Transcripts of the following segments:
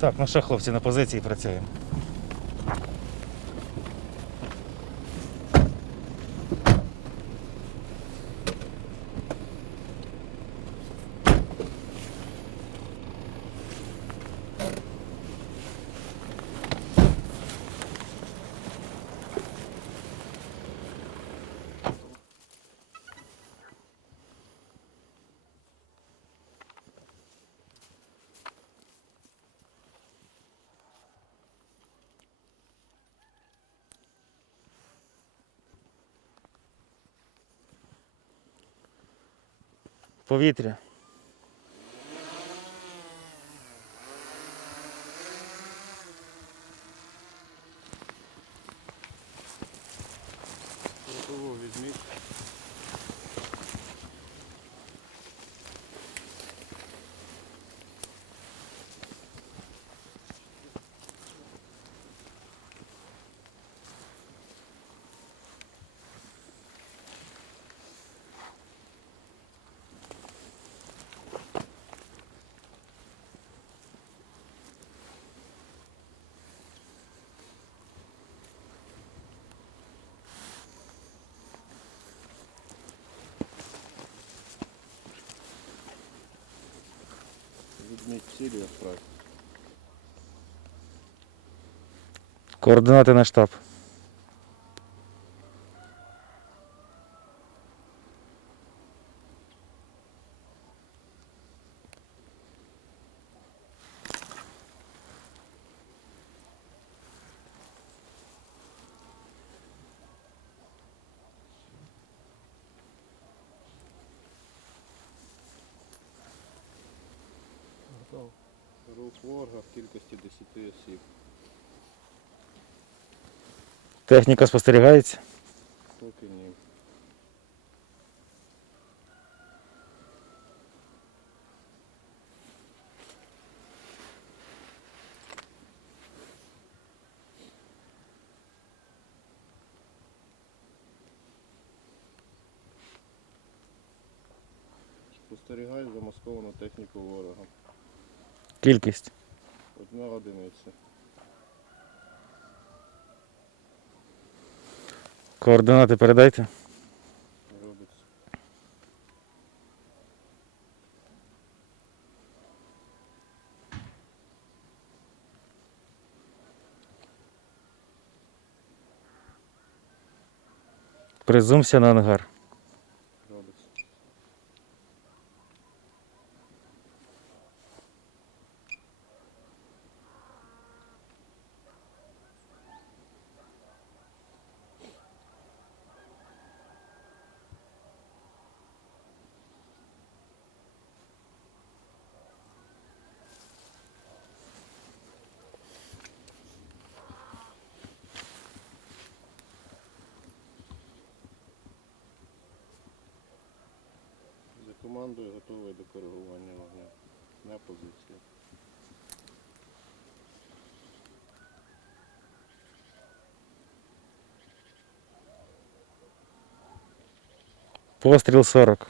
Так, ну що, хлопці, на позиції працюємо. повітря. отметь Сирию отправь. Координати на штаб. Групу орга в кількості 10 осіб. Техніка спостерігається? Поки ні. Спостерігаю замасковану техніку ворога. Кількість. Одна одиниця. Координати передайте. Призумся на ангар. командою готовий до коригування вогню. На позиції. Постріл 40.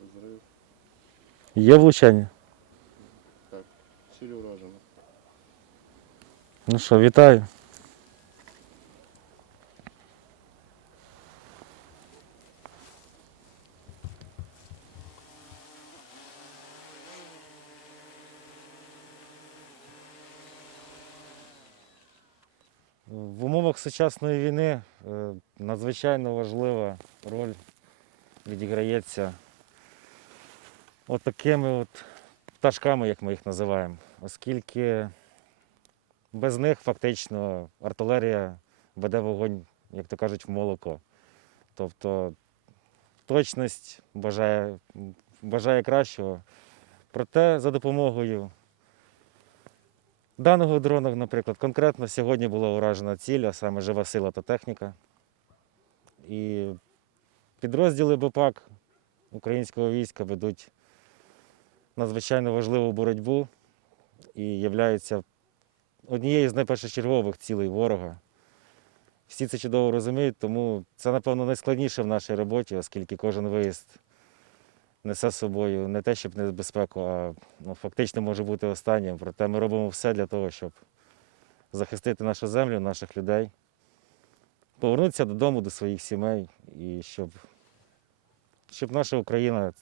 Розрив. Є влучання? Так. Ціль уражена. Ну що, вітаю. В умовах сучасної війни е, надзвичайно важлива роль відіграється отакими от, пташками, як ми їх називаємо, оскільки без них фактично артилерія веде вогонь, як то кажуть, в молоко. Тобто точність бажає, бажає кращого. Проте за допомогою Даного дрону, наприклад, конкретно сьогодні була уражена ціль, а саме жива сила та техніка. І підрозділи БПАК українського війська ведуть надзвичайно важливу боротьбу і являються однією з найпершочергових цілей ворога. Всі це чудово розуміють, тому це, напевно, найскладніше в нашій роботі, оскільки кожен виїзд несе з собою не те, щоб небезпеку, а ну, фактично може бути останнім. Проте ми робимо все для того, щоб захистити нашу землю, наших людей, повернутися додому до своїх сімей і щоб, щоб наша Україна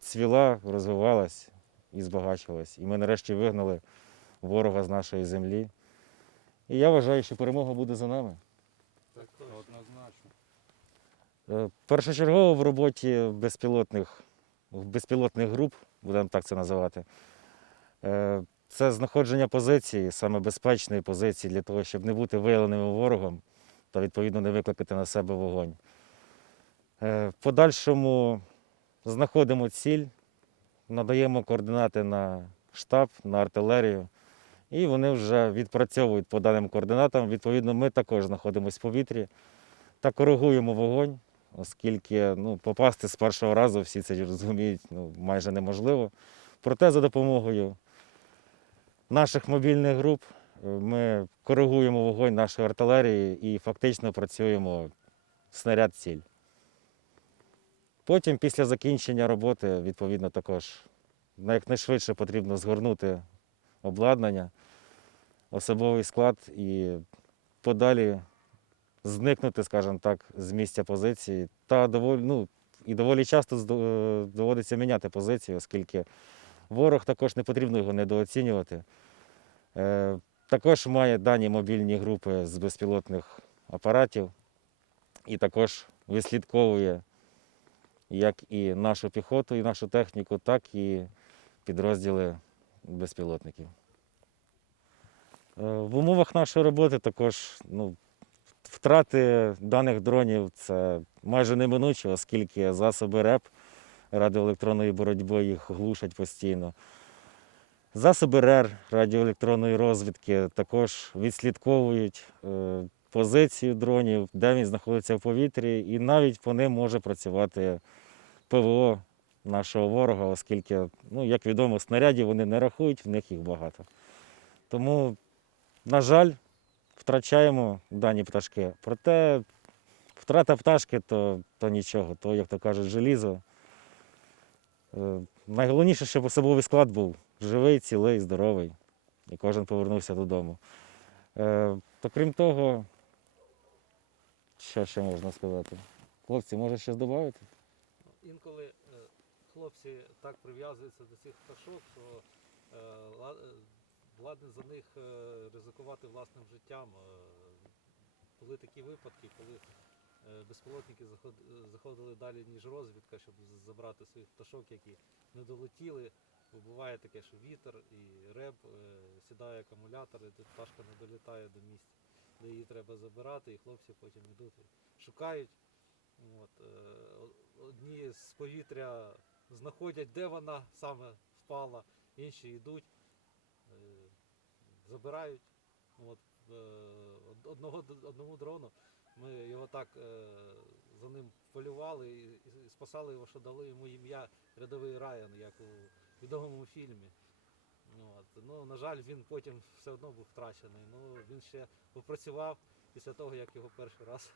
цвіла, розвивалась і збагачилась. І ми нарешті вигнали ворога з нашої землі. І я вважаю, що перемога буде за нами. Так, однозначно. Е, першочергово в роботі безпілотних безпілотних груп, будемо так це називати. Е, це знаходження позиції, саме безпечної позиції для того, щоб не бути виявленим ворогом та відповідно не викликати на себе вогонь. Е, в подальшому знаходимо ціль, надаємо координати на штаб, на артилерію, і вони вже відпрацьовують по даним координатам. Відповідно, ми також знаходимося в повітрі та коригуємо вогонь оскільки ну, попасти з першого разу, всі це розуміють, ну, майже неможливо. Проте за допомогою наших мобільних груп е, ми коригуємо вогонь нашої артилерії і фактично працюємо снаряд ціль. Потім, після закінчення роботи, відповідно, також якнайшвидше потрібно згорнути обладнання, особовий склад і подалі зникнути, скажімо так, з місця позиції. Та доволі ну, і доволі часто е, доводиться міняти позицію, оскільки ворог також не потрібно його недооцінювати. Е, Також має дані мобільні групи з безпілотних апаратів і також вислідковує як і нашу піхоту, і нашу техніку, так і підрозділи безпілотників. Е, в умовах нашої роботи також ну, Втрати даних дронів це майже неминуче, оскільки засоби РЕП радіоелектронної боротьби їх глушать постійно. Засоби РЕР радіоелектронної розвідки також відслідковують е, позицію дронів, де він знаходиться в повітрі, і навіть по ним може працювати ПВО нашого ворога, оскільки, ну, як відомо, снарядів вони не рахують, в них їх багато. Тому, на жаль, втрачаємо дані пташки. Проте втрата пташки то то нічого, то, як то кажуть, желізо. Е, найголовніше, щоб особовий склад був живий, цілий, здоровий. І кожен повернувся додому. Е, то крім того, що ще можна сказати? Хлопці, може щось додати? Інколи е, хлопці так прив'язуються до цих пташок, що Ладно, за них е, ризикувати власним життям. Е, були такі випадки, коли е, безпілотники заходили далі, ніж розвідка, щоб забрати своїх пташок, які не долетіли. Бо буває таке, що вітер і реп, сідає акумулятор, і тут пташка не долітає до місця, де її треба забирати, і хлопці потім йдуть і шукають. От, Одні з повітря знаходять, де вона саме впала, інші йдуть забирають. От, е, одного, Одному дрону ми його так е, за ним полювали і, спасали його, що дали йому ім'я рядовий Райан, як у відомому фільмі. От. Ну, На жаль, він потім все одно був втрачений. Ну, Він ще попрацював після того, як його перший раз.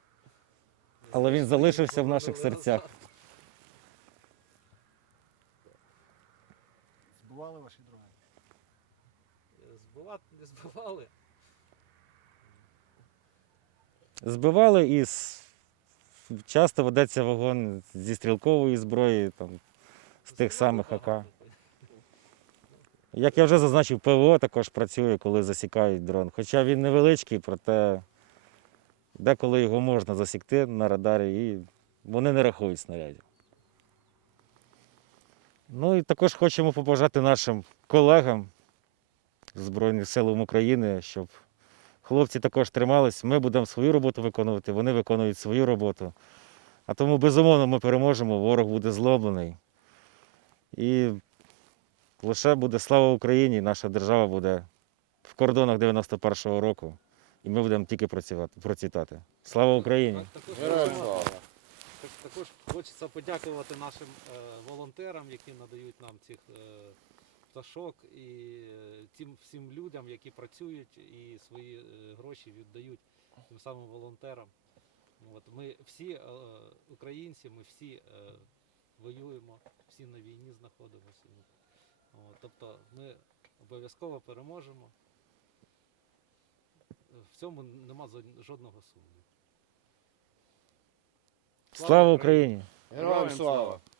Але він залишився в наших серцях. автомат не збивали. Збивали і з- часто ведеться вогонь зі стрілкової зброї, там, з тих самих АК. Як я вже зазначив, ПВО також працює, коли засікають дрон. Хоча він невеличкий, проте деколи його можна засікти на радарі і вони не рахують снарядів. Ну і також хочемо побажати нашим колегам Збройним силам України, щоб хлопці також тримались. Ми будемо свою роботу виконувати, вони виконують свою роботу. А тому, безумовно, ми переможемо, ворог буде злоблений. І лише буде слава Україні, наша держава буде в кордонах 91-го року. І ми будемо тільки процвітати. Слава Україні! Також хочеться подякувати нашим е, волонтерам, які надають нам цих. Е, пташок і е, тим всім людям, які працюють і свої е, гроші віддають тим самим волонтерам. От Ми всі е, українці, ми всі воюємо, всі на війні знаходимося. От, Тобто ми обов'язково переможемо. В цьому нема жодного сумніву. Слава Україні! Героям слава!